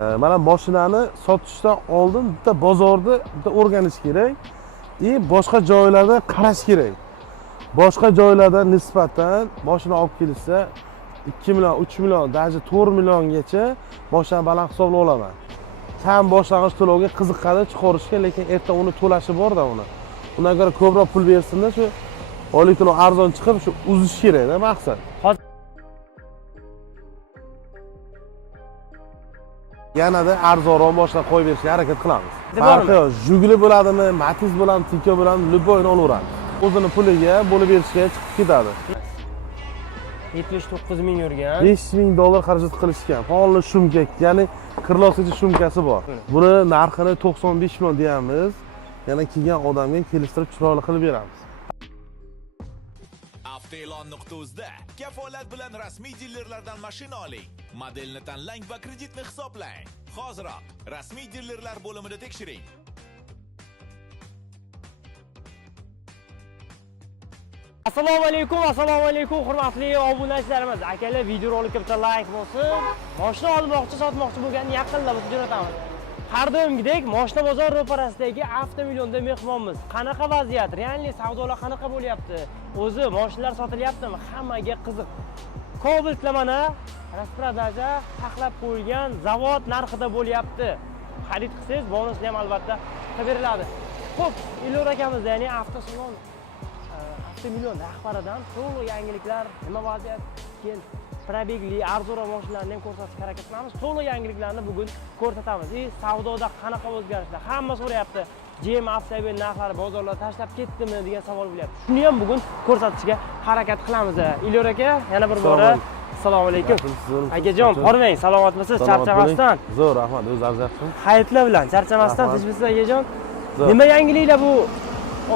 Mana mashinani sotishdan oldin bitta bozorda bitta o'rganish kerak boshqa joylarda qarash kerak. Boshqa joylarda nisbatan mashina olib kelsa 2 million, 3 million, даже 4 milliongacha mashina baland hisoblab olaman. Kam boshlang'ich to'lovga qiziqadi chiqarishga, lekin erta uni to'lashi bor-da uni. Undan ko'ra ko'proq pul bersinda shu oylik to'lov arzon chiqib shu uzish kerak-da maqsad. Yanada arzonroq mashina qo'yib berishga harakat qilamiz. Farqi yo'q, Jiguli bo'ladimi, Matiz bo'ladimi, Tiko bo'ladimi, любойni olaveramiz. O'zini puliga bo'lib berishga chiqib ketadi. 79 ming yurgan. $5000 xarajat qilishgan. Qonli shumka, ya'ni kirlosachi shumkasi bor. Buni narxini 95 million deyamiz. Yana kelgan odamga kelishtirib chiroyli qilib beramiz. Avtoelon.uzda kafolat bilan rasmiy dilerlardan mashina oling. Modelni tanlang va kreditni hisoblang. Hoziroq rasmiy dilerlar bo'limida tekshiring. Assalomu alaykum hurmatli obunachilarimiz. Akalar, videorolikka bitta like bo'lsin. Mashina olmoqchi, sotmoqchi bo'lganni yaqinda biz jo'natamiz. Har doimgidek mashina bozor ro'parasidagi avtomillionda mehmonmiz. Qanaqa vaziyat? Realniy savdolar qanaqa bo'lyapti? O'zi mashinalar sotilyaptimi? Hammaga qiziq. Cobalt mana rasprodaja taxlab qo'yilgan zavod narxida bo'lyapti. Xarid qilsangiz bonusni ham albatta qilib beriladi. Xo'p, Ilor akamiz, ya'ni avtosalon million rahbaridan to'liq yangiliklar, nima vaziyat, keyin probegli arzonroq mashinalarni ham ko'rsatishga harakat qilamiz. To'liq yangiliklarni bugun ko'rsatamiz. Savdoda qanaqa o'zgarishlar? Hamma so'rayapti. GM avtomobil narxlari bozorlarga tashlab ketdimi degan savol bo'lyapti. Shuni ham bugun ko'rsatishga harakat qilamiz. Ilor aka, yana bir bora assalomu alaykum. Akajon, hormang, salomatmisiz? Charchamasdan. Zo'r, rahmat, o'z arziyapsiz. Xayrlar bilan, charchamasdan tinchmisiz akajon? Nima yangiliklar bu?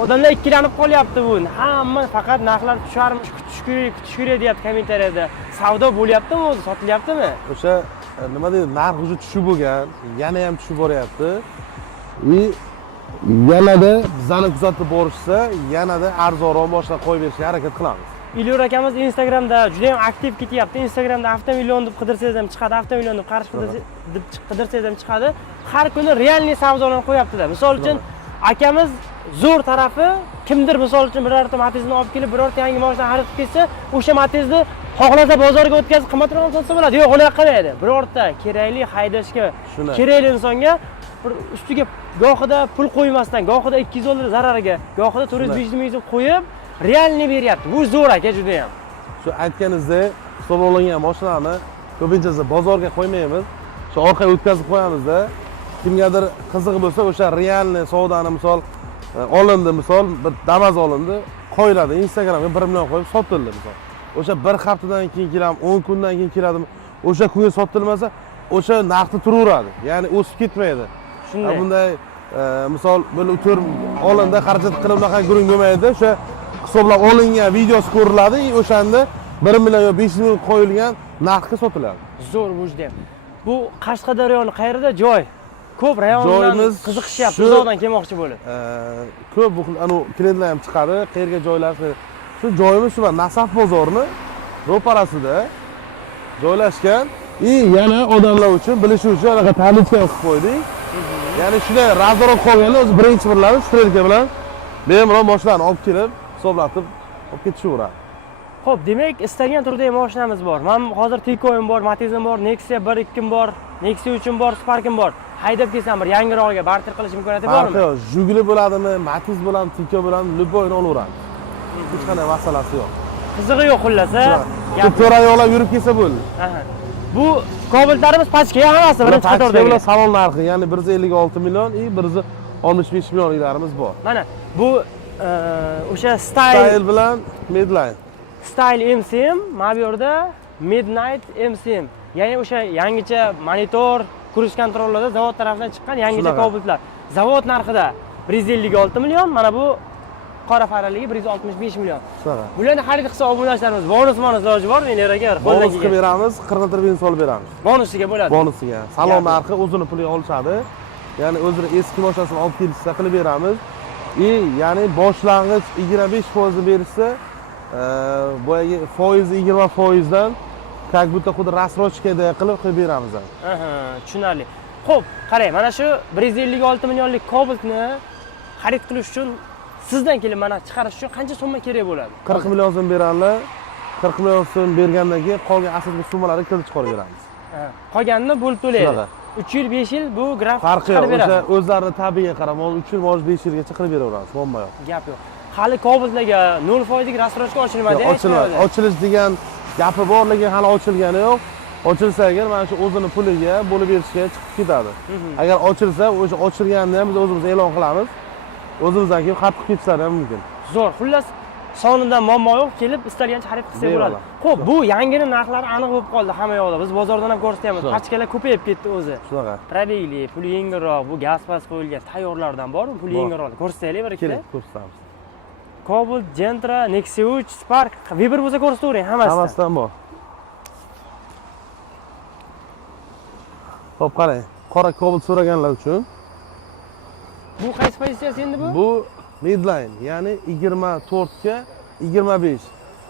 Odamlar ikkilanib qolyapti bu. Hamma faqat narxlar tusharmish, kutish kerak deyapti kommentariyada. Savdo bo'lyaptimi o'zi, sotilyaptimi? O'sha nima deydi, narx уже tushib bo'lgan, yana ham tushib boryapti. Yanada bizani kuzatib borishsa, yanada arzonroq mashina qo'yib berishga harakat qilamiz. Ilor akamiz Instagramda juda ham aktiv ketyapti. Instagramda avtomillion deb qidirsangiz ham chiqadi, avtomillion deb qarash qidirsangiz ham chiqadi. Har kuni realniy savdolarni qo'yapti-da. Misol uchun akamiz zo'r tarafi kimdir misol uchun birorta Matiz'ni olib kelib, birorta yangi mashina xarid qilib ketsa, o'sha Matiz'ni xohlasa bozorga o'tkazib qimmatroq sotsa bo'ladi. Yo'q, unaqa qilmaydi. Birorta kerakli haydashga kerakli insonga ustiga gohida pul qo'ymasdan, gohida $200 zarariga, gohida 400-500 ming qo'yib, realniy beryapti. Bu zo'r aka juda ham. Shu aytganingizda hisoblangan mashinalarni ko'pincha bozorga qo'ymaymiz. Shu orqaga o'tkazib qo'yamiz-da. Kimgadir qiziq bo'lsa, o'sha realniy savdoni misol olindi, misol bir Damas olindi, qo'yiladi. Instagramga 1 million qo'yib sotildi misol. O'sha bir haftadan keyin keladi, 10 kundan keyin keladimi, o'sha kunga sotilmasa, o'sha narxda turaveradi. Ya'ni o'sib ketmaydi. Shunday. Bunday misol böyle o'tir olindi, xarajat qilib unaqa guring bo'lmaydi. O'sha hisoblab olingan videosi ko'riladi, o'shanda 1 million yo 500 ming qo'yilgan narxga sotiladi. Zo'r bu juda ham. Bu Qashqadaryoning qayerida joy? Ko'p rayondan qiziqishyapti, uzoqdan kelmoqchi bo'lib. Ko'p bu klientlar ham chiqadi, qayerga joylar. Shu joyimiz shu Nasaf bozorini ro'parasida joylashgan. Yana odamlar uchun bilish uchun anaqa tablitska qilib qo'ydik. Ya'ni shunday razorroq qolganlar o'zi birinchi birlari shtrelka bilan bemalol mashinani olib kelib, hisoblatib olib ketishaveradi. Xo'p, demak, istalgan turdagi mashinamiz bor. Men hozir Tiko'm bor, Matiz'im bor, Nexia 1.2'm bor, Nexia 3'im bor, Spark'im bor. Haydab kelsam bir yangirog'iga barter qilish imkoniyati bormi? Yo'q, Jiguli bo'ladimi, Matiz bo'ladimi, Tiko bo'ladimi, любойni olaveramiz. Hech qanday masalasi yo'q. Qizig'i yo'q xullas, a? To'ra yo'lab yurib kelsa bo'ldi. Bu Cobaltlarimiz pastga hammasi birinchi qatordagi. Salon narxi, ya'ni 156 million, 165 millionlarimiz bor. Mana bu o'sha Style bilan Midline. Style MCM, mana bu yerda Midnight MCM. Ya'ni o'sha yangicha monitor, cruise kontrollarda zavod tarafidan chiqqan yangicha Cobaltlar. Zavod narxida 156 million, mana bu qora faraligi 165 million. Bularni xarid qilsa obunachilarimiz bonus iloji bormi? Neraga bonus qilib beramiz, 40 benzin solib beramiz. Bonusiga bo'ladi. Bonusiga. Salon narxi o'zini puliga olishadi. Ya'ni o'zini eski mashinasini olib kelishsa qilib beramiz. Ya'ni boshlang'ich 25% berishsa, boyagi foiz 20% dan как будто xuddi рассрочкаday qilib beramiz ham. Aha, tushunarli. Xo'p, qarang, mana shu 156 millionlik Cobalt'ni xarid qilish uchun sizdan kelib mana chiqarish uchun qancha so'mma kerak bo'ladi? 40 million so'm beradilar. 40 million so'm bergandan keyin qolgan asosiy summalarni kelib chiqarib beramiz. Qolganini bo'lib to'laydi. Shunaqa. 3 yil, 5 yil bu graf Farqi yo'q. chiqarib beradi. O'sha o'zlarining tabiiga qarab, 3 yil, 5 yilgacha qilib beraveramiz, muammo yo'q. Gap yo'q. Hali Cobalt'larga 0% rassrochka ochilmadi. Ochiladi. Ochilish degan gapi bor, lekin hali ochilgani yo'q. Ochilsa agar mana shu o'zini puliga bo'lib berishga chiqib ketadi. Agar ochilsa, o'sha ochilganini ham biz o'zimiz e'lon qilamiz. O'zimizdan keyin xarid qilib ketishlari ham mumkin. Zo'r. Xullas, sonidan muammo yo'q, kelib istalgancha xarid qilsa bo'ladi. Xo'p, bu yangini narxlari aniq bo'lib qoldi hamma yoqda. Biz bozordan ham ko'rsatyapmiz. Pachkalar ko'payib ketdi o'zi. Shunaqa. Probegli, puli yengilroq, bu gaz-pas qo'yilgan tayyorlardan bormi? Puli yengilroq. Ko'rsataylik bir ikkita. Keling, ko'rsatamiz. Cobalt, Gentra, Nexia 3, Spark, Viber bo'lsa ko'rsatavering hammasidan. Hammasidan bor. Xo'p, qarang. Qora Cobalt so'raganlar uchun Bu qaysi pozitsiyasi endi bu? bu midline, ya'ni 24 ga 25.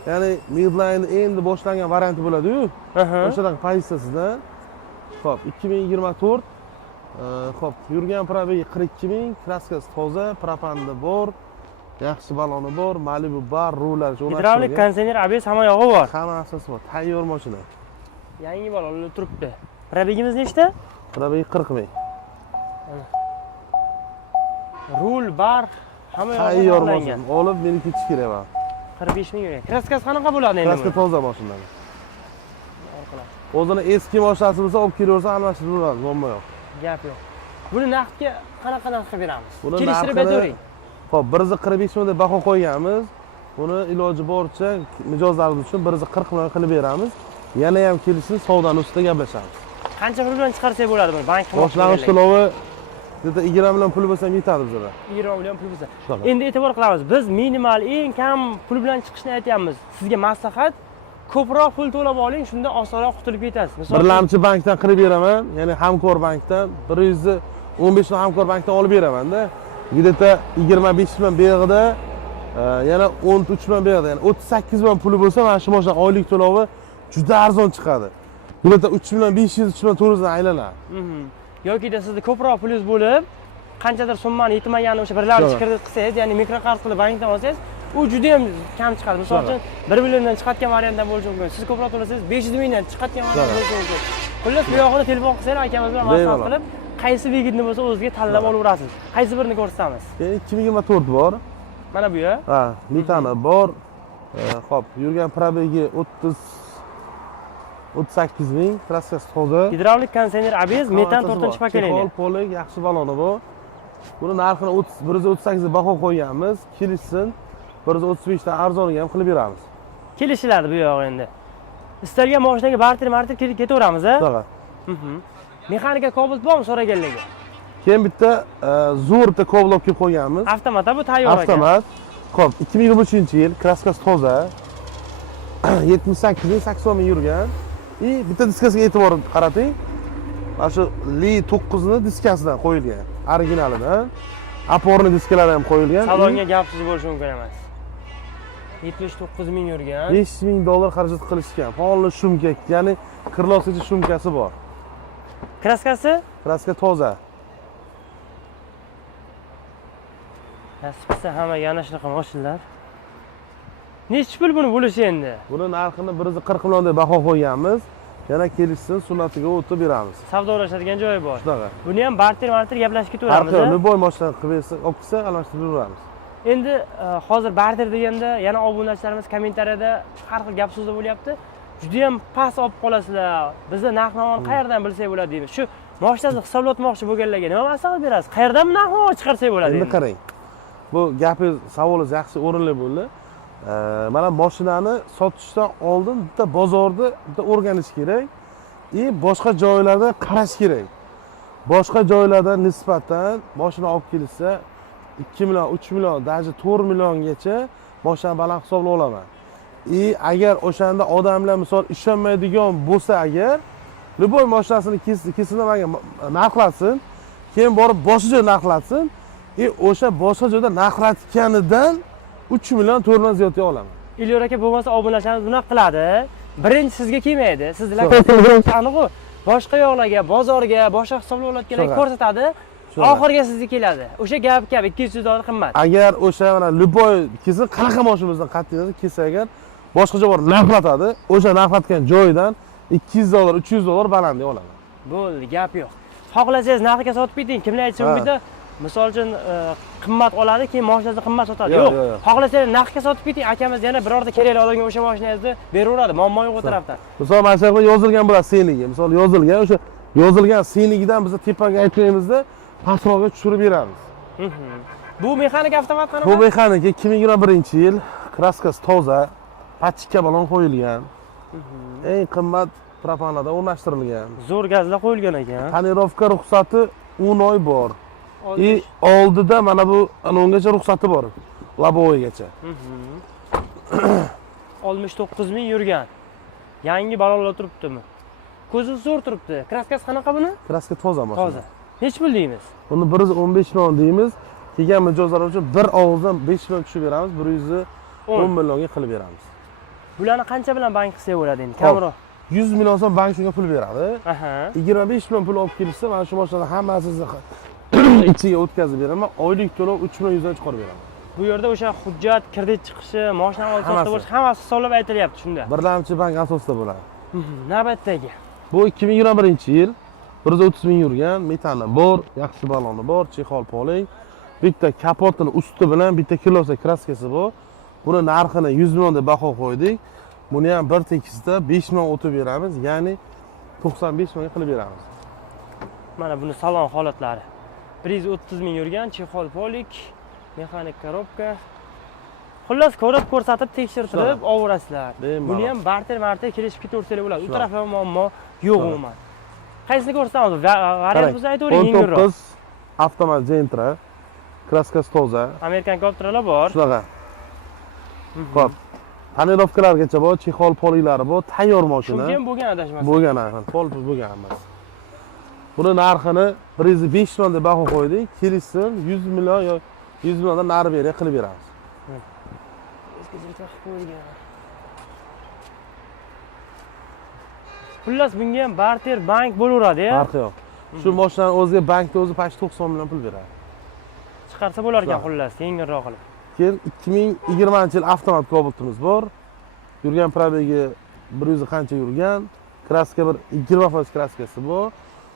Ya'ni midline endi boshlangan varianti bo'ladi-yu. O'shadan pozitsiyasidan. Xo'p, 2024. Xo'p, yurgan probegi 42 ming, kraskasi toza, propanda bor, yaxshi baloni bor, Malibu bar, rullar jo'natishgan. Gidravlik, konditsioner, ABS hamma yog'i bor. Hamma narsasi bor. Tayyor mashina. Yangi balonlar turibdi. Probegimiz nechta? Probegi 40 ming. Rul, bar hamma yog'i Tayyor tayyorlangan. mashina. Olib meni ketish kerak va. 45 ming yurgan. Kraskasi qanaqa bo'ladi endi? Kraska toza mashinalar. O'zini eski mashinasi bo'lsa, olib kelaversa, almashtirib bo'ladi, muammo yo'q. Gap yo'q. Buni naqdga qanaqa narxga beramiz? Buni Kelishtirib narxini- aytavering. Xo'p, 145 ming deb baho qo'yganmiz. Buni iloji boricha mijozlarimiz uchun 140 million qilib beramiz. Yana ham kelishsin, savdoni ustida gaplashamiz. Qancha pul bilan chiqarsak bo'ladi buni? Bank Boshlang'ich to'lovi bitta 20 million pul bo'lsa yetadi bizga. 20 million pul bo'lsa. Shunaqa. Endi e'tibor qilamiz. Biz minimal eng kam pul bilan chiqishni aytyapmiz. Sizga maslahat, ko'proq pul to'lab oling, shunda osonroq qutulib ketasiz. Birlamchi bankdan qilib beraman, ya'ni Hamkor bankdan 115 ming Hamkor bankdan olib beraman-da. Gideta 25 ming beg'ida, yana 13 ming beg'ida, ya'ni 38 ming puli bo'lsa, mana shu mashina oylik to'lovi juda arzon chiqadi. Gideta 3 million 500, 3 million 400 dan aylanadi. Yoki da sizda ko'proq pulingiz bo'lib, qanchadir summani yetmagani o'sha birlamchi kredit qilsangiz, ya'ni mikroqarz qilib bankdan olsangiz, u juda ham kam chiqadi. Misol uchun 1 milliondan chiqadigan variantdan bo'lishi mumkin. Siz ko'proq to'lasangiz 500 mingdan chiqadigan variant bo'lishi mumkin. Xullas, bu yog'ini telefon qilsanglar, akamiz bilan maslahat qilib, qaysi vigidni bo'lsa o'zingizga tanlab olaverasiz. Qaysi birini ko'rsatamiz? 2024 bor. Mana bu ya. Ha, metani bor. Xo'p, yurgan probegi 38 ming, kraskasi toza. Gidravlik, konditsioner, ABS, metan 4-pakelaydi. Chexol, polik, yaxshi baloni bor. Buni narxini 138 ga baho qo'yganmiz. Kelishsin, 135 dan arzoniga ham qilib beramiz. Kelishiladi bu yoq endi. Istalgan mashinaga barter ketaveramiz, a? Shunaqa. Mexanika Cobalt bormi so'raganlarga? Keyin bitta zo'r bitta Cobalt kelib qo'yganmiz. Avtomat, bu tayyor ekan. Avtomat. Xo'p, 2023-yil, kraskasi toza. 78 ming, 80 ming yurgan. Bitta diskasiga e'tibor qarating. Mana shu Li 9 ni diskasidan qo'yilgan, originalidan. Aporni diskalari ham qo'yilgan. Salonga gapsiz bo'lishi mumkin emas. 79 ming yurgan. 5 ming dollar xarajat qilishgan. Polni shumka, ya'ni kirloqsiz shumkasi bor. Kraskasi? Kraska toza. Nasibsa hamma yana shunaqa mashinalar. Necha pul buni bo'lishi endi? Buni narxini 140 million deb baho qo'yganmiz. Yana kelishsin, sunnatiga o'tib beramiz. Savdolashadigan joyi bor. Shunaqa. Buni ham barter gaplashib ketaveramiz. Farqi yo'q, любой mashina qilib bersa, olib kelsa, almashtirib beramiz. Endi hozir barter deganda yana obunachilarimiz kommentariyada har xil gap so'zlar bo'lyapti. Juda ham past olib qolasizlar. Bizda narx-navoni qayerdan bilsak bo'ladi deymiz. Shu mashinani hisoblatmoqchi bo'lganlarga nima maslahat berasiz? Qayerdan narx-navoni chiqarsak bo'ladi? Endi qarang. Bu gapingiz, savolingiz yaxshi o'rinli bo'ldi. Mana mashinani sotishdan oldin bitta bozorda bitta o'rganish kerak. Boshqa joylarda qarash kerak. Boshqa joylarda nisbatan mashina olib kelsa 2 million, 3 million, даже 4 milliongacha mashina baland hisoblab olaman. Agar o'shanda odamlar misol ishonmaydigan bo'lsa agar, любой mashinasini kesindan menga narxlatsin, keyin borib boshqa joyda narxlatsin, o'sha boshqa joyda narxlatganidan 3 million 4 million ziyodga olaman. Ilyor aka bo'lmasa obunachilarimiz bunaqa qiladi. birinchi sizga kelmaydi. Sizlar aniq-ku. Boshqa yoqlarga, bozorga, boshqa hisoblovlarga ko'rsatadi. Oxirga sizga keladi. O'sha gap 200 dollar qimmat. Agar o'sha mana Luboy kelsa, qanaqa mashinamizdan qat'iy nazar kelsa agar boshqacha bor narxlatadi, o'sha narxlatgan joyidan 200 dollar, 300 dollar balandga oladi. Bo'ldi, gap yo'q. Xohlasangiz narxiga sotib keting. Kimlar aytsa mumkin, misol uchun qimmat oladi, keyin mashinasini qimmat sotadi. Yo'q. Xohlasangiz narxga sotib keting, akamiz yana birorta kerakli odamga o'sha mashinangizni beraveradi. Muammo yo'q u tarafdan. Misol mana shu yerda yozilgan bo'ladi senligi. Misol yozilgan, o'sha yozilgan senligidan biz tepaga aytmaymizda, pastroqqa tushirib beramiz. Bu mexanik avtomat qanaqa? Bu mexanik 2021-yil, kraskasi toza, pachka balon qo'yilgan. Eng qimmat propanada o'rnashtirilgan. Zo'r gazlar qo'yilgan ekan. Tonirovka ruxsati 10 oy bor. Oldida mana bu ungacha ruxsati bor. Labovoygacha. 69 ming yurgan. Yangi balonlar turibdimi? Ko'zi zo'r turibdi. Kraskasi qanaqa buni? Kraska toza mashina. Toza. Nech pul deymiz? Buni 115 million deymiz. Kelgan mijozlar uchun bir ovozdan 5 million tushib beramiz, 110 millionga qilib beramiz. Bularni qancha bilan bank qilsa bo'ladi endi? Kamroq 100 million so'm bank shunga pul beradi. Aha. 25 million pul olib kelsa, mana shu mashinani hammasini ichiga o'tkazib beraman. Oylik to'lov 3 million 100 dan chiqarib beraman. Bu yerda o'sha hujjat, kredit chiqishi, mashina olib-sotda bo'lish hammasi hisoblab aytilyapti shunda. Birlamchi bank asosida bo'ladi. Navbatdagi. Bu 2021-yil 130 ming yurgan, metani bor, yaxshi baloni bor, chexol poling. Bitta kapotini usti bilan bitta kilosa kraskasi bor. Buni narxini 100 million deb baho qo'ydik. Buni ham bir tekisda 5 million o'tib beramiz, ya'ni 95 millionga qilib beramiz. Mana buni salon holatlari. 130 ming yurgan, chexol polik, mexanik korobka. Xullas ko'rib ko'rsatib tekshirtirib ovorasizlar. Buni ham barter kelishib ketaversalar bo'ladi. U tarafda muammo yo'q umuman. Qaysini ko'rsatamiz? Variant bo'lsa aytavering, yengilroq. 19 avtomat Gentra, kraskasi toza. Amerikan Coptralar bor. Shunaqa. Xo'p. Tonirovkalargacha bor, chexol poliklari bor, tayyor mashina. Shunga ham bo'lgan adashmasam. Bo'lgan, pol bo'lgan hammasi. Buni narxini 105 million deb baho qo'ydik. Kelishsin 100 million yoki 100 milliondan nari beriga qilib beramiz. Xullas bunga ham barter bank bo'laveradi-ya. Farqi yo'q. Shu mashinani o'ziga bankda o'zi pash 90 million pul beradi. Chiqarsa bo'lar ekan xullas, yengilroq qilib. Keyin 2020-yil avtomat Cobalt'imiz bor. Yurgan probegi 100 qancha yurgan. Kraska bir 20% kraskasi bor.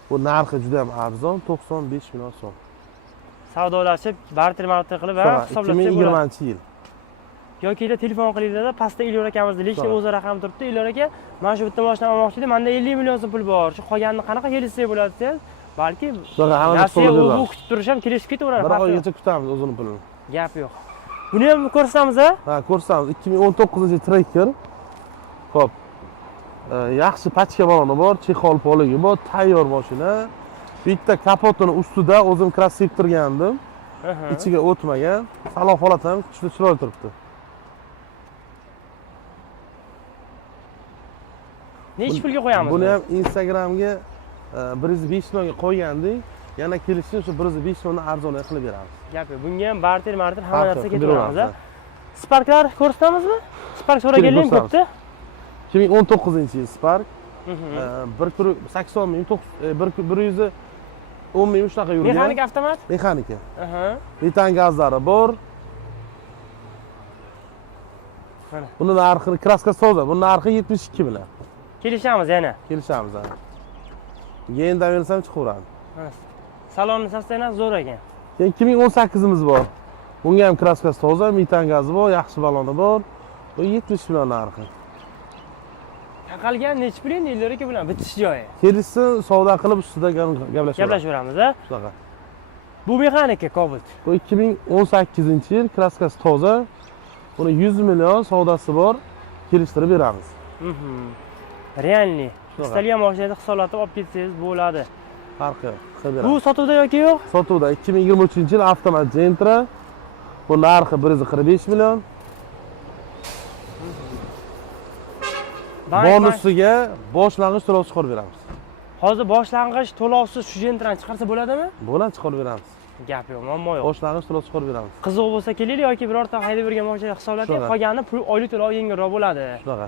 Bu narxi juda ham arzon, 95 million so'm. Savdolashib, barter qilib hisoblashsa bo'ladi. 2020-yil. Yoki telefon qilinglar-da, pastda Ilyor akamizni lishni o'zi raqami turibdi. Ilyor aka, mana shu bitta mashina olmoqchi edim. Menda 50 million so'm pul bor. Shu qolganini qanaqa kelishsak bo'ladi desiz, balki nasiya u kutib turish ham kelishib ketaveradi. Bir oygacha kutamiz o'zini pulini. Gap yo'q. Buni ham ko'rsatamiz-a? Ha, ko'rsatamiz. 2019-yil Tracker. Xo'p. Yaxshi pachka baloni bor, chexol poligi bor, tayyor mashina. Bitta kapotini ustida o'zim krask septirgandim. Ichiga o'tmagan. Salon holati ham juda chiroyli turibdi. Nech pulga qo'yamiz? Buni ham Instagramga 105 millionga qo'ygandik. Yana kelishsin shu 105 milliondan arzonga qilib beramiz. Gap yo'q. Bunga ham barter hamma narsa ketaveramiz-a. Sparklar ko'rsatamizmi? Spark so'raganlar ko'pda. 2019-yil Spark. 180 ming, 110 ming shunaqa yurgan. Mexanik avtomat? Mexanika. Metan gazlari bor. Mana. Buni narxi kraskasi toza. Buni narxi 72 million. Kelishamiz yana. Kelishamiz ana. Yendan bersam chiqaveradi. Salonni sostavina zo'r ekan. Keyin 2018-imiz bor. Bunga ham kraskasi toza, metan gazi bor, yaxshi baloni bor. Bu 70 million narxi. Taqalgan nech pul endi Ilyor aka bilan bitish joyi? Kelishsin, savdo qilib ustida gaplashaveramiz-a? Shunaqa. Bu mexanika Cobalt. Bu 2018-yil kraskasi toza. Buni 100 million savdosi bor. Kelishtirib beramiz. Realni. Istalgan mashinani hisoblatib olib ketsangiz bo'ladi. Farqi yo'q. Qilib beramiz. Bu sotuvda yoki yo'q? Sotuvda 2023-yil avtomat Gentra. Bu narxi 145 million. Bonusiga boshlang'ich to'lov chiqarib beramiz. Hozir boshlang'ich to'lovsiz shu Gentrani chiqarsa bo'ladimi? Bo'ladi, chiqarib beramiz. Gap yo'q, muammo yo'q. Boshlang'ich to'lov chiqarib beramiz. Qiziq bo'lsa kelinglar yoki birorta haydab yurgan mashina hisoblating, qolgani pul oylik to'lov yengilroq bo'ladi. Shunaqa.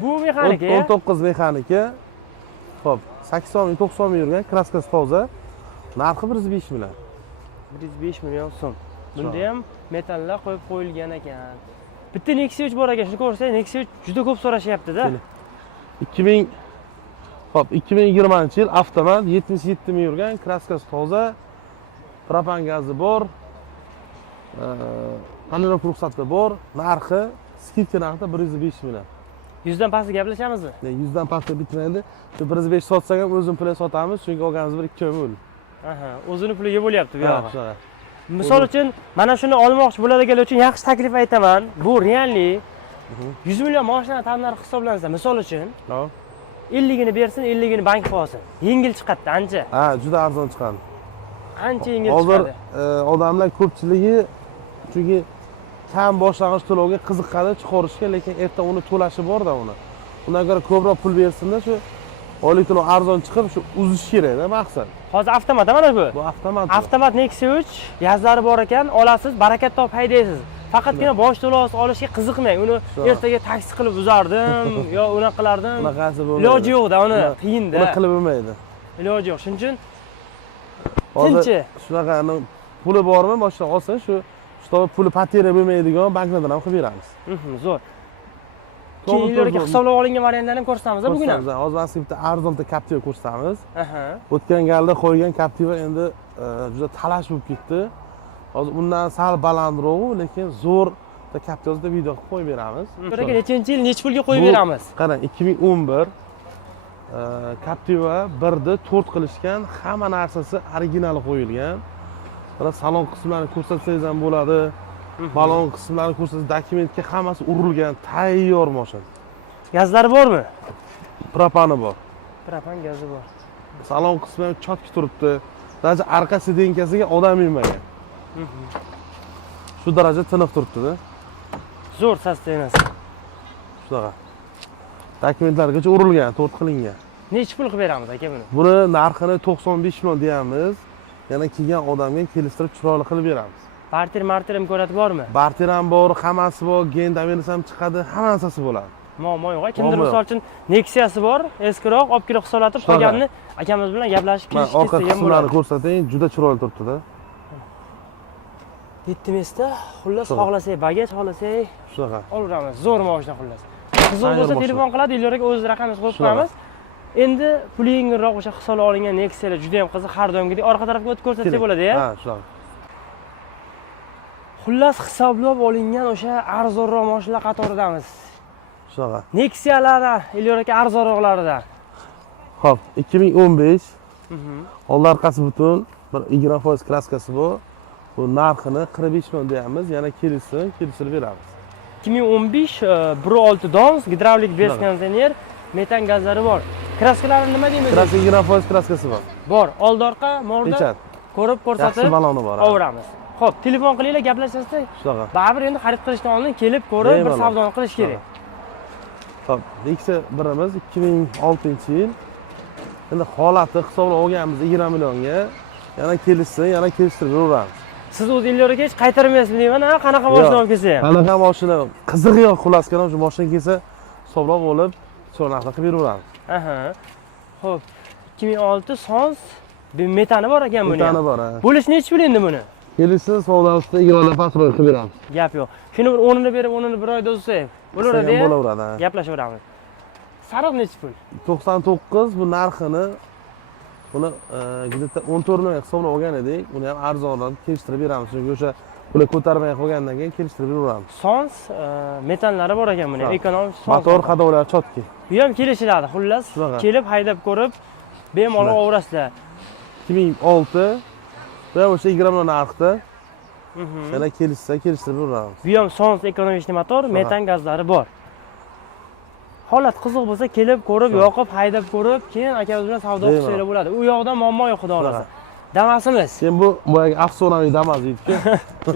Bu mexanika, 19 mexanika. Xo'p, 80 ming, 90 ming yurgan, kraskasi toza. Narxi 105 million. 105 million so'm. Bunda ham metallar qo'yib qo'yilgan ekan. Bitta Nexia 3 bor ekan, shuni ko'rsak, Nexia 3 juda ko'p so'rashyapti-da. 2000 Xo'p, 2020-yil avtomat 77 ming yurgan, kraskasi toza. Propan gazi bor. Tonirovka ruxsati bor. Narxi skidka narxi 105 million. 100 dan pastga gaplashamizmi? 100 dan pastga bitmaydi. Shu 105 sotsak ham o'zim pulga sotamiz, chunki olganimiz bir 2 ming. Aha, o'zini puliga bo'lyapti bu yog'i. Shunaqa. Misol uchun, mana shuni olmoqchi bo'ladiganlar uchun yaxshi taklif aytaman. Bu realli 100 million mashina tan narxi hisoblansa, misol uchun 50 gini bersin, 50 gini bankka olsin. Yengil chiqadi ancha. Ha, juda arzon chiqadi. Ancha yengil Hozir chiqadi. odamlar ko'pchiligi chunki kam boshlang'ich to'lovga qiziqadi chiqarishga, lekin erta uni to'lashi bor-da uni. Undan ko'ra ko'proq pul bersinda, shu oylik to'lov arzon chiqib, shu uzish kerak-da maqsad. Hozir avtomat mana bu. Bu avtomat. Avtomat Nexia 3 yazlari bor ekan, olasiz, barakat topib haydaysiz. Faqatgina bosh to'lovini olishga qiziqmang. Uni ertaga taksi qilib uzardim yo unaqa qilardim. Bunaqasi bo'lmaydi. Iloji yo'q-da, uni qiyin-da. Uni qilib bo'lmaydi. Iloji yo'q. Shuning uchun Hozir tinchi. shunaqa puli bormi, boshqa olsin, shu puli patera bo'lmaydigan banknotadan ham qilib beramiz. Zo'r. Keyinlarga hisoblab olingan variantlarni ham ko'rsatamiz bugun ham. Hozir mana bitta arzonta Captiva ko'rsatamiz. Aha. O'tgan galda qo'ygan Captiva endi juda talash bo'lib ketdi. Hozir undan sal balandroq, lekin zo'r Captiva'da video qilib qo'yib beramiz. Aka nechanchi yil necha pulga qo'yib beramiz? Qarang, 2011 Captiva 1da 4 qilishgan, hamma narsasi original qo'yilgan. Mana salon qismlarini ko'rsatsangiz ham bo'ladi. Balon qismlarini ko'rsatsangiz, dokumentga hammasi urilgan, tayyor mashina. Gazlari bormi? Propani bor. Propan gazi bor. Salon qismi ham chotki turibdi. Даже arqa sidenkasiga odam minmagan. Shu daraja tiniq turibdi-da. Zo'r sostenasi. Shunaqa. Dokumentlargacha urilgan, to'rt qilingan. Necha pul qilib beramiz aka buni? Buni narxini 95 million deyamiz. Yana kelgan odamga kelishtirib chiroyli qilib beramiz. Barter imkoniyati bormi? Barter ham bor, hammasi bor, gen davenisi ham chiqadi, hamma narsasi bo'ladi. Muammo yo'q. Kimdir misol uchun Nexia'si bor, eskiroq olib kelib hisoblatib qolganini akamiz bilan gaplashib kelishib orqa qismlarini ko'rsating, juda chiroyli turibdi-da. Yettimizda, xullas xohlasak bagaj, xohlasak shunaqa. Olaveramiz. Zo'r mashina xullas. Qiziq bo'lsa telefon qiladi, ularga o'z raqamingizni qo'yib qo'yamiz. Endi puli yengilroq o'sha hisoblab olingan Nexia'lar juda ham qiziq, har doimgidek orqa tarafga o'tib ko'rsatsak bo'ladi-ya. Ha, shunaqa. Xullas hisoblab olingan o'sha arzonroq mashinalar qatoridamiz. Shunaqa. Nexia'lar, Elyor aka arzonroqlaridan. Xo'p, 2015. Old arqasi butun, bir 20% kraskasi bor. Bu narxini 45 million deyamiz, yana kelishtirib beramiz. 2015 1.6 dons, gidravlik bez konditsioner, metan gazlari bor. Kraskalari nima deymiz? Kraska 20% kraskasi bor. Bor. Old orqa morda Nechat? ko'rib ko'rsatib Yaxshi baloni bor. Olamiz. Xo'p, telefon qilinglar, gaplashasizlar. Shunaqa. Baribir endi xarid qilishdan oldin kelib ko'rib bir savdoni qilish kerak. Xo'p, Nexia birimiz 2006-yil. Endi holati hisoblab olganmiz 20 millionga. Yana kelishsin, yana kelishtirib beramiz. Siz o'z Elyorga hech qaytarmaysizmi deyman, ha? Qanaqa mashina olib kelsa ham. Qanaqa mashina, qiziq yo'q xulaskan, shu mashina kelsa hisoblab olib, so'rnaqda qilib beramiz. Aha. Xo'p, 2006 Sons metani bor ekan buni. Metani bor, ha. Bo'lish nechi pul endi buni? Kelishsin, savdo ustida 20 patrol qilib beramiz. Gap yo'q. Shuni bir 10 ni berib, 10 ni bir oyda uzsak, bo'laveradi. Bo'laveradi. Gaplashaveramiz. Sariq nechi pul? 99 bu narxini buni где-то 14 million hisoblab olgan edik. Buni ham arzonroq kelishtirib beramiz. Chunki o'sha pul ko'tarmay qolgandan keyin kelishtirib beramiz. Sons metanlari bor ekan buni, ekonomik sons. Motor xadovlari chotki. Bu ham kelishiladi, xullas. Kelib haydab ko'rib, bemalol ovorasizlar. 2006 va o'sha 20 million narxda. Yana kelishtirib beramiz. Bu ham Sons ekonomik motor, metan gazlari bor. Holat qiziq bo'lsa, kelib ko'rib, yoqib, haydab ko'rib, keyin akamiz bilan savdo qilsanglar bo'ladi. U yoqdan muammo yo'q, xudo xolasa. Damasimiz. Sen bu boyagi afsonaviy Damas deydi-ku.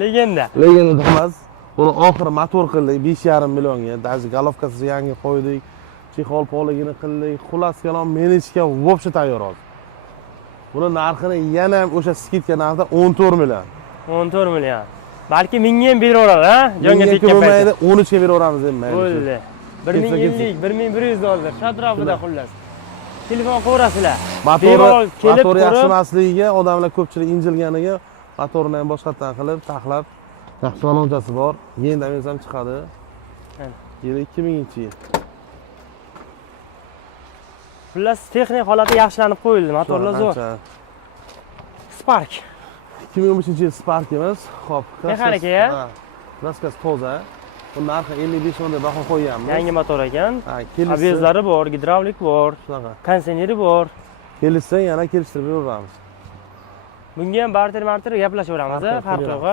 Legenda. Legenda Damas. Buni oxiri motor qildik 5,5 millionga. Даже головkasi yangi qo'ydik. Chexol poligini qildik. Xullas kalom menechka vobshe tayyor hozir. Buni narxini yana ham o'sha skidka narxida 14 million. 14 million. Balki 1000 ga ham beraveradi, ha? Jonga tekkan bo'lmaydi, 13 ga beraveramiz endi. Bo'ldi. 1050, 1100 dollar. Shu atrofida xullas. Telefon ko'rasizlar. Motori yaxshi emasligiga, odamlar ko'pchilik injilganiga motorni ham boshqatdan qilib, taxlab, yaxshi balonchasi bor. Yengdan ham chiqadi. Yili 2000-yil. Xullas texnik holati yaxshilanib qo'yildi, motorlar zo'r. Spark. 2015-yil Spark emas. Xo'p, Mexanika-ya? Kraskasi toza. Buni narxi 55 so'm deb baho qo'yganmiz. Yangi motor ekan. Ha, kelishsa. Abezlari bor, gidravlik bor, Shunaqa. konditsioneri bor. Kelishsa yana kelishtirib beramiz. Bunga ham barter gaplashaveramiz, farqi yo'q.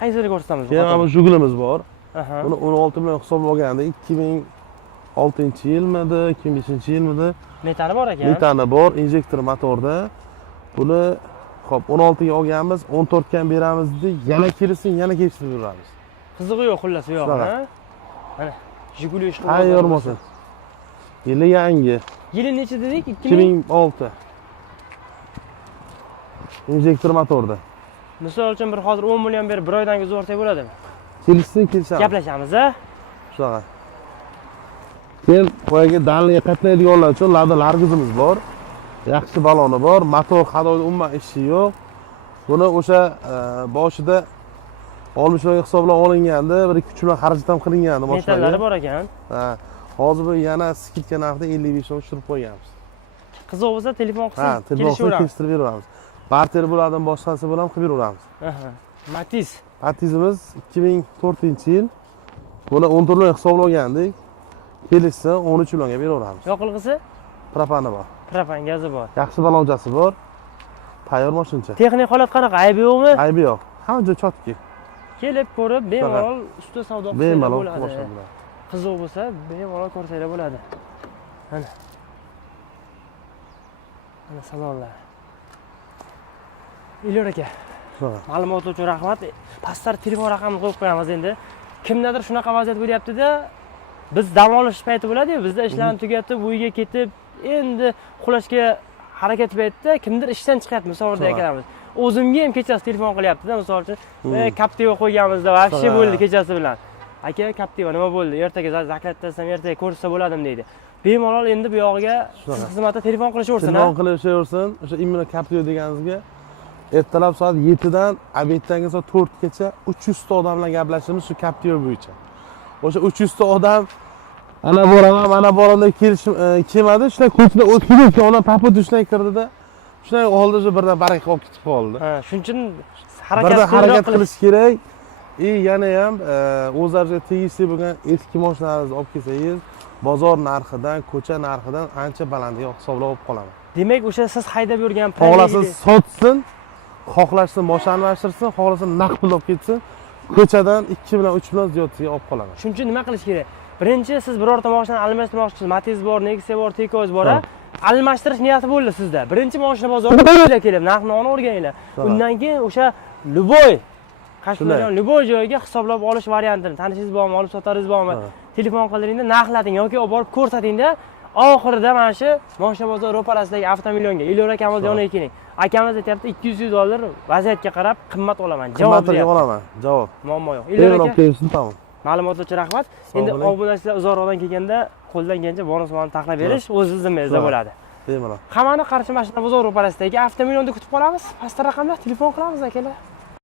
Qaysini ko'rsatamiz? Keyin mana Jugulimiz bor. Aha. Buni 16 million hisoblab olganda 2006-yilmidi, 2005-yilmidi? Metani bor ekan. Metani bor, injektor motorda. Buni xo'p 16 ga olganmiz, 14 ga ham beramiz dedi. Yana kelsin, yana kelishtirib beramiz. Qizig'i yo'q xullas bu yoq, ha? Mana Jiguli ish qilib. Tayyor bo'lsin. Yili yangi. Yili necha dedik? 2006. Injektor motorda. Misol uchun bir hozir 10 million berib bir oydan uzorsak bo'ladimi? Kelishsin, kelishamiz. Gaplashamiz, ha? Shunaqa. Keyin qo'yaga dalga qatnaydiganlar uchun lada largizimiz bor. Yaxshi baloni bor, motor hadoyda umuman ishi yo'q. Buni o'sha boshida 60 million hisoblab olinganda, bir 2 million xarajat ham qilingandi boshqa. Metallari bor ekan. Ha. Hozir bu yana skidka narxida 55 so'm tushirib qo'yganmiz. Qiziq bo'lsa telefon Ha, qilib telefon kelishtirib beramiz. Barter bo'ladimi, boshqasi bilan qilib beramiz. Aha. Matiz. Matizimiz 2004-yil. Buni 14 million hisoblab olgandik. Kelishsa 13 millionga beraveramiz. Yoqilg'isi? Propani bor. Propan gazi bor. Yaxshi balonchasi bor. Tayyor mashincha. Texnik holat qanaqa? Aybi yo'qmi? Aybi yo'q. Hamma joy chotki. Kelib ko'rib, bemalol usta savdo qilsa Bemalol bo'ladi. boshlanadi. Qiziq bo'lsa, bemalol ko'rsanglar bo'ladi. Mana. Mana salonlar. Ilyor aka, Shunaqa. ma'lumot uchun rahmat. Pastda telefon raqamini qo'yib qo'yamiz endi. Kimdadir shunaqa vaziyat bo'lyapti-da, biz dam olish payti bo'ladi-yu, bizda ishlarni tugatib, uyga ketib, endi qulashga harakat paytida kimdir ishdan chiqyapti, misolda akalarimiz. O'zimga ham kechasi telefon qilyapti-da, misol uchun, Captiva qo'yganmizda, vaqti bo'ldi kechasi bilan. Aka, Captiva nima bo'ldi? Ertaga zaklatlasam, ertaga ko'rsa bo'ladim deydi. Bemalol endi bu yog'iga siz xizmatda telefon qilishaversin, Telefon qilishaversin. O'sha Imino Captiva deganingizga ertalab soat 7 dan obeddan soat 4 gacha 300 ta odam bilan gaplashamiz shu Captiva bo'yicha. O'sha 300 ta odam ana boraman, mana boraman kelmadi. Shunday ko'chada o'tib ona papi dushdan kirdida. Shunday holda birdan baraka olib ketib qoldi. Ha, shuning uchun harakat qilish kerak. Yana ham o'zlariga tegishli bo'lgan eski mashinalarni olib kelsangiz, bozor narxidan, ko'cha narxidan ancha balandroq hisoblab olib qolaman. Demak, o'sha siz haydab yurgan Xohlasa sotsin, xohlasa moshinalarni xohlasa naqd pul olib ketsin, ko'chadan 2 bilan 3 million ziyodasiga olib qolaman. Shuning uchun nima qilish kerak? Birinchi siz birorta mashinani almashtirmoqchisiz, Matiz bor, Nexia bor, Tecos bor, almashtirish niyati bo'ldi sizda. Birinchi mashina bozoriga kelib, narxni o'rganinglar. Undan keyin o'sha Luboy Qashqadaryo Luboy joyiga hisoblab olish variantini, tanishingiz bormi, olib sotaringiz bormi? Telefon qiling-da, narxlating yoki olib borib ko'rsating-da. Oxirida mana shu mashina bozor ro'parasidagi avtomillionga Ilyor akamiz yoniga keling. Akamiz aytayapti 200 dollar vaziyatga qarab qimmat olaman. Javob beryapti. Olaman. Javob. Muammo yo'q. Ilyor aka, tamam. ma'lumotlar uchun rahmat. Endi obunachilar uzoqroqdan kelganda qo'ldan kelgancha bonuslarni taklif berish o'z zimmangizda bo'ladi. Bemalol. Hammani qarshi mashina bozor ro'parasidagi avtomillionda kutib qolamiz. Pastda raqamlar telefon qilamiz akalar.